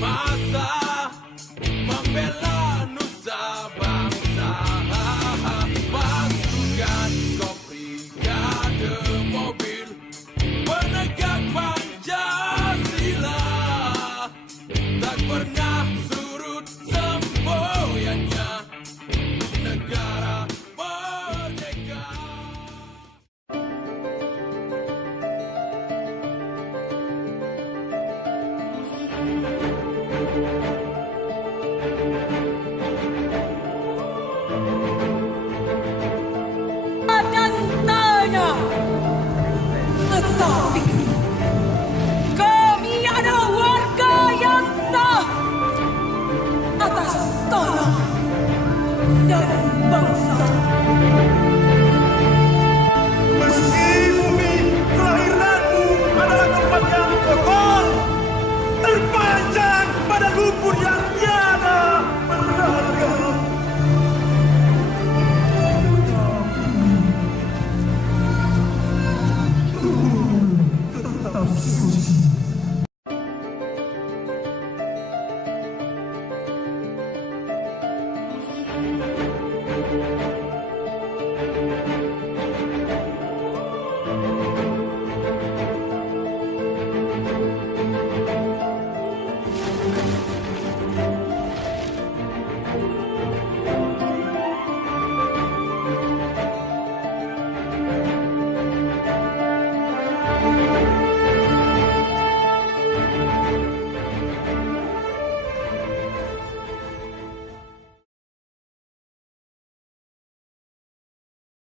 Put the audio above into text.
masa membela nusa bangsa. Pasukan Brigade Mobil penegak Pancasila, tak pernah surut semboyannya negara merdeka. Dan tanya, tetapi kami adalah warga yang sah atas tanah dan bangsa. Meski bumi kelahiranmu adalah tempat yang kotor, terpanjang pada lumpur yang tiada berharga. Tetap suci.